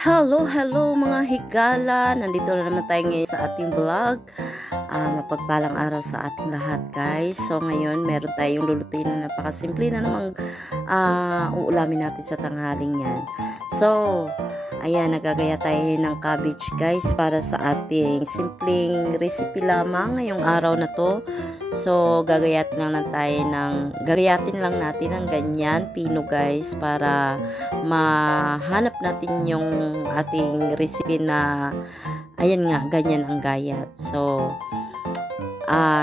Hello, hello mga higala! Nandito na naman tayo ngayon sa ating vlog. Mapagpalang araw sa ating lahat, guys. So ngayon, meron tayong lulutuin na napakasimple na namang uulamin natin sa tanghaling yan. So, ayan, nagagaya tayo ng cabbage, guys, para sa ating simpleng recipe lamang ngayong araw na to. So, gagayatin lang natin ng ganyan, pino, guys, para mahanap natin yung ating recipe na, ayan nga, ganyan ang gayat. So,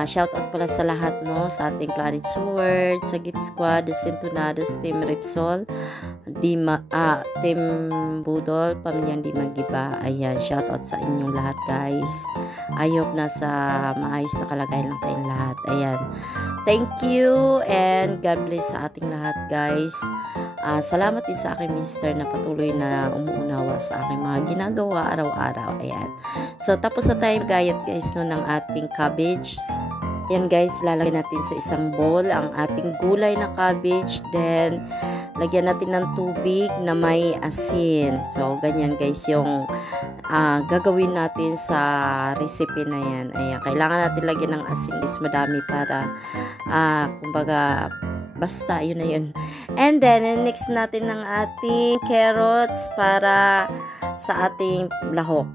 shout out pala sa lahat, no, sa ating Planet Sword, sa Gift Squad, The Sintonados, Team Ripsol, Team Budol, Pamilyang Di Magiba. Ayan, shout out sa inyong lahat, guys. I hope nasa maayos na kalagayan lang kayong lahat. Ayan, thank you and God bless sa ating lahat, guys. Salamat din sa aking mister na patuloy na umuunawa sa aking mga ginagawa araw-araw. Ayan. So, tapos na tayo gayat, guys, no, ng ating cabbage. Ayan, guys, lalagyan natin sa isang bowl ang ating gulay na cabbage. Then, lagyan natin ng tubig na may asin. So, ganyan, guys, yung gagawin natin sa recipe na yan. Ayan, kailangan natin lagyan ng asin, guys, madami para, kumbaga, basta, yun na yun. And then, next natin ng ating carrots para sa ating lahok.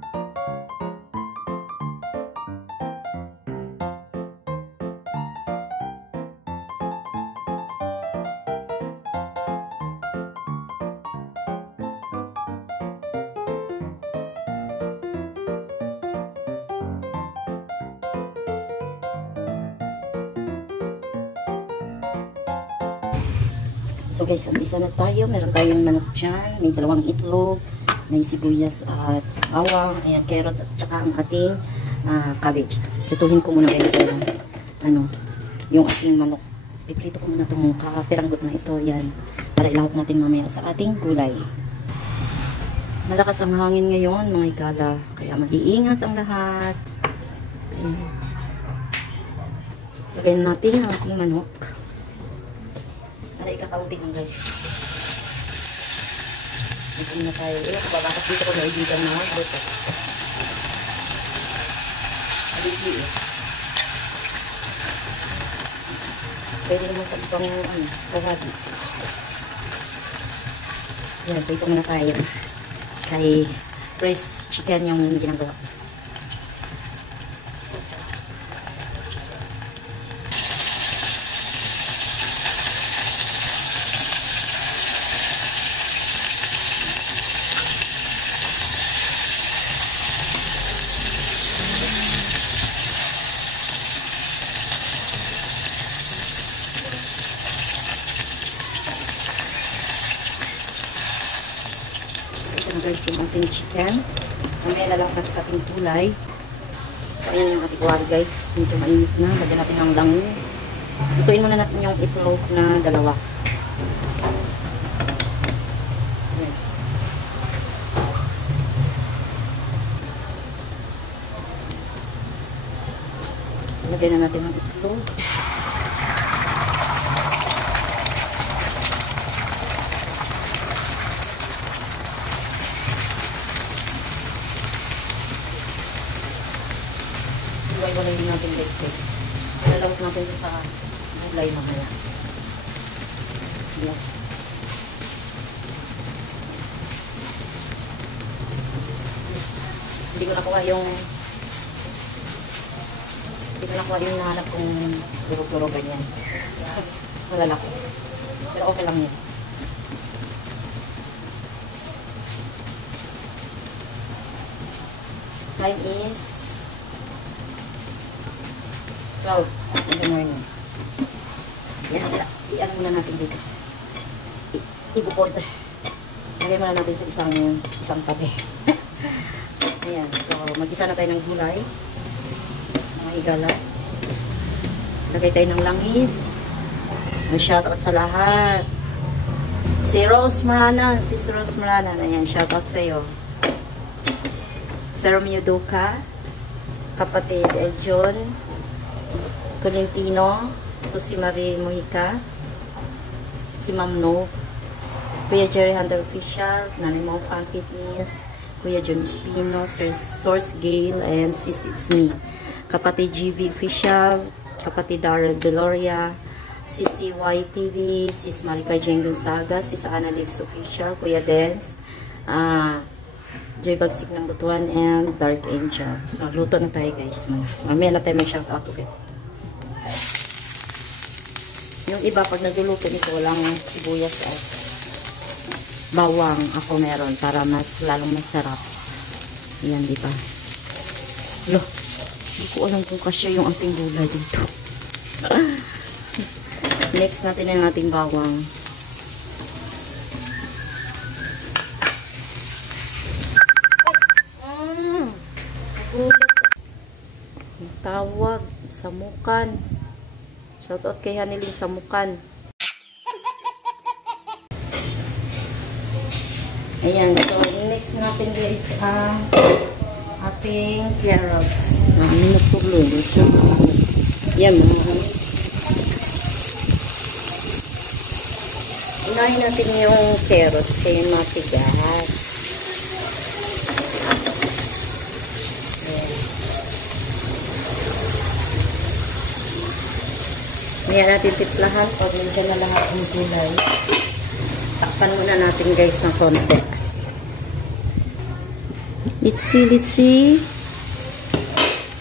So guys, umpisa na tayo. Meron tayong manok dyan. May 2 itlog. May sibuyas at bawang. Ayan, carrots at saka ang ating cabbage. Lutuhin ko muna guys yung ating manok. Piprito ko muna itong kapiranggot na ito. Yan. Para ilahok natin mamaya sa ating gulay. Malakas ang hangin ngayon mga higala. Kaya mag-iingat ang lahat. Ayan. Lagyan natin ang ating manok. Para ikakautin ang guys. Ito na tayo. Babakas dito ko na ibigan na buto. Aligi eh. Pwede naman sa ibang karabi. Yan, dito muna tayo. Kay fresh chicken yung ginagawa ko. Guys, yung ating chicken. Mamaya na lang natin sa ating gulay. So, ayan yung ating wari, guys. Medyo mainit na. Lagyan natin ng langis. Lutuin muna natin yung itlog na 2. Ayan. Lagyan na natin ng itlog. Iwalay din natin guys. Lalawag natin sa gulay mamaya. Yan. Hindi ko nakuha yung nahanap kong turo-turo ganyan. Malalaki. Pero okay lang yan. Time is 12 in the morning. Yan, muna natin dito. Ibukod. Lagay muna natin sa isang tabi. Ayan, so mag-isa na tayo ng gulay. Mga higala. Lagay tayo ng langis. Shoutout sa lahat. Si Rose Maranan. Ayan, shoutout sa iyo. Sir Romeo Duca. Kapatid Edjon Tolentino, si Marie Mojica, si Ma'am No, Kuya Jerry Hunter Official, Nanay Mong Fan Fitness, Kuya John Espino, Sir Source Gale, and Sis It's Me. Kapatid GV Official, kapatid Darrell Deloria, Sis YTV, Sis Marika Jane Gonzaga, Sis Ana Lives Official, Kuya Dance, Joy Bagsik ng Butuan, and Dark Angel. So, luto na tayo guys. Mamaya na tayo may shout out ulit. Yung iba, pag nagluluto nito, walang sibuyas at bawang. Ako meron para mas lalong masarap. Ayan, di ba? Lo, hindi ko alam kung kasya yung ating gulay dito. Next natin ang ating bawang. Tawag, Samukan. Shoutout kay Haniling Samukan. Ayan, so next natin guys ang ating carrots. Minutulog. Yan mga. Unahin natin yung carrots kaya matigas. Ngayon natin tiplahan pag nandiyan na lahat ng gulay. Takpan muna natin guys ng konti. Let's see.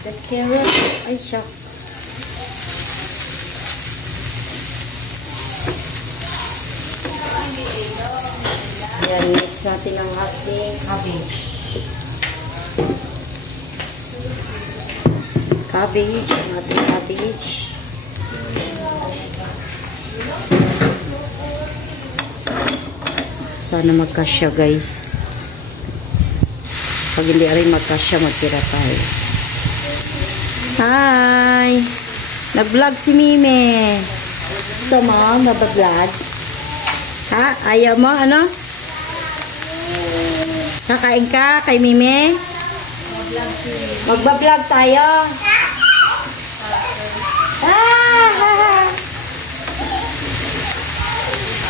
The carrot. Ay, shock. Ayan, mix natin ang ating cabbage. Ang ating cabbage. Sana magkasya guys. Pag hindi rin magkasya, magtira tayo. Hi! Nag-vlog si Mime. Gusto mo? Nag-vlog? Ha? Ayaw mo? Ano? Kakain ka kay Mime? Magba-vlog tayo.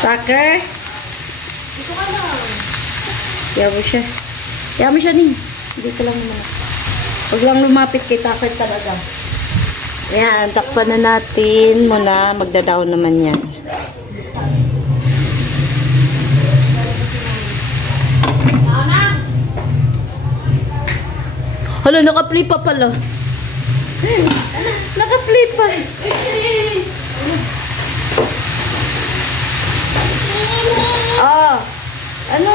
Tucker? Ito ka lang. Kaya mo siya ning. Hindi ka lang naman. Huwag lang lumapit kay Tucker talaga. Ayan, takpan na natin muna. Magdadaon naman yan. Hala, naka-play pa pala. Naka-play pa. Oh, ano?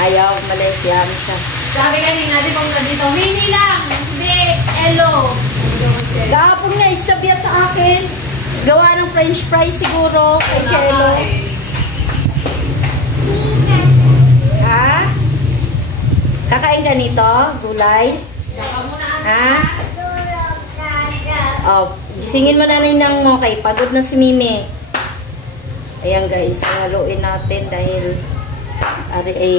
Ayaw, Malaysia siya. Sabi kanina, di ba dito, mini lang, hindi, hello. Gapon nga, istabya sa akin. Gawa ng french fries siguro, kay Chelo. Ha? Kakain ka nito? Gulay? Ha? Oh, gisingin mo na ninang mo kay pagod na si Mimi. Ayan guys, haluin natin dahil ari ay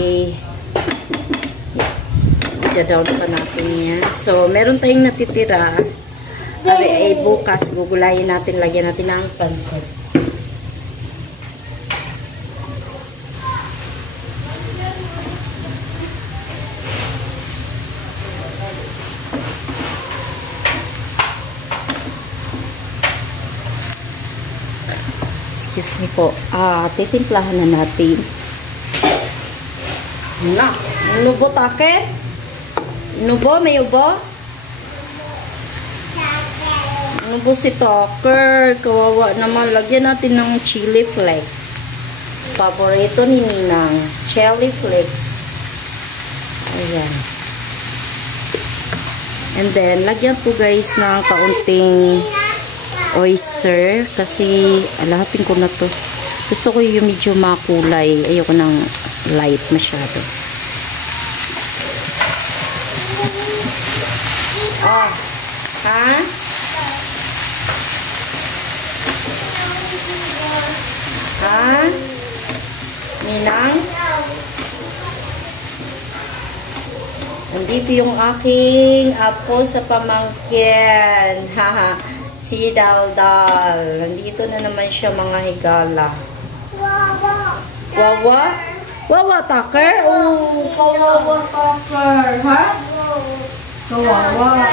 down pa natin yan. So, meron tayong natitira. Ari ay bukas, gugulayin natin, lagyan natin ng pansit. Excuse me po. Titimplahan na natin. Na, inubo take? Inubo? May ubo? Inubo si Tucker. Kawawa naman. Lagyan natin ng chili flakes. Paborito ni Ninang. Chili flakes. Ayan. And then, lagyan po guys ng kaunting oyster kasi lahatin ko na to. Gusto ko yung medyo makulay. Ayoko ng light masyado. Oh. Ha? Ha? Ninang? Nandito yung aking apo sa pamangkin. Haha. Si Daldal. Nandito na naman siya mga higala. Wawa? Wawa, Tucker? Oh, kawawa, Tucker. Ha? Kawawa.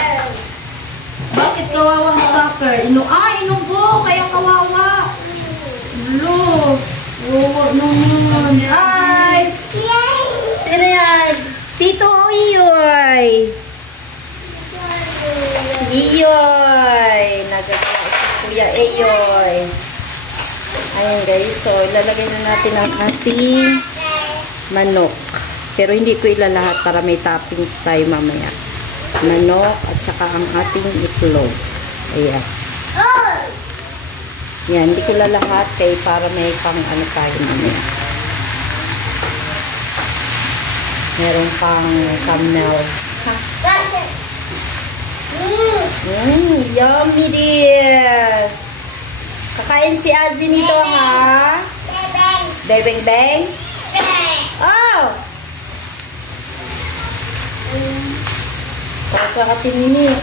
Bakit kawawa ang Tucker? Inugo. Kaya kawawa. Lo. Wawa naman. Ay! Sino yan? Tito Iyoy. Si Iyoy. Nagagawa si Kuya Iyoy. Ayan guys. So, ilalagay na natin ang ating manok. Pero hindi ko ilalahat para may toppings tayo mamaya. Manok at saka ang ating itlog. Ayan. Yan, hindi ko lalahat kay para may pang ano tayo mamaya. Meron pang camel. Yummy this! Kakain si Azzy nito ha? Bebeng beng? Oh! Kakakatin niyo.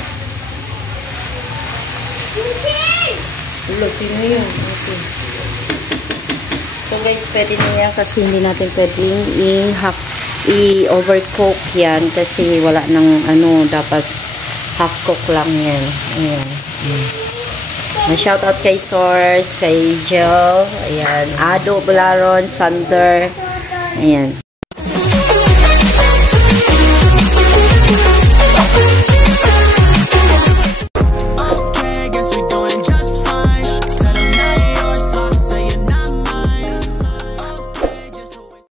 Lutin niyo. Okay. So guys, pwede na yan kasi hindi natin pwedeng i-overcook yan kasi wala nang ano, dapat half cook lang yan. Ayan. Shoutout kay Source, kay Jill, ayan, Ado, Blaron, Sander, ayan.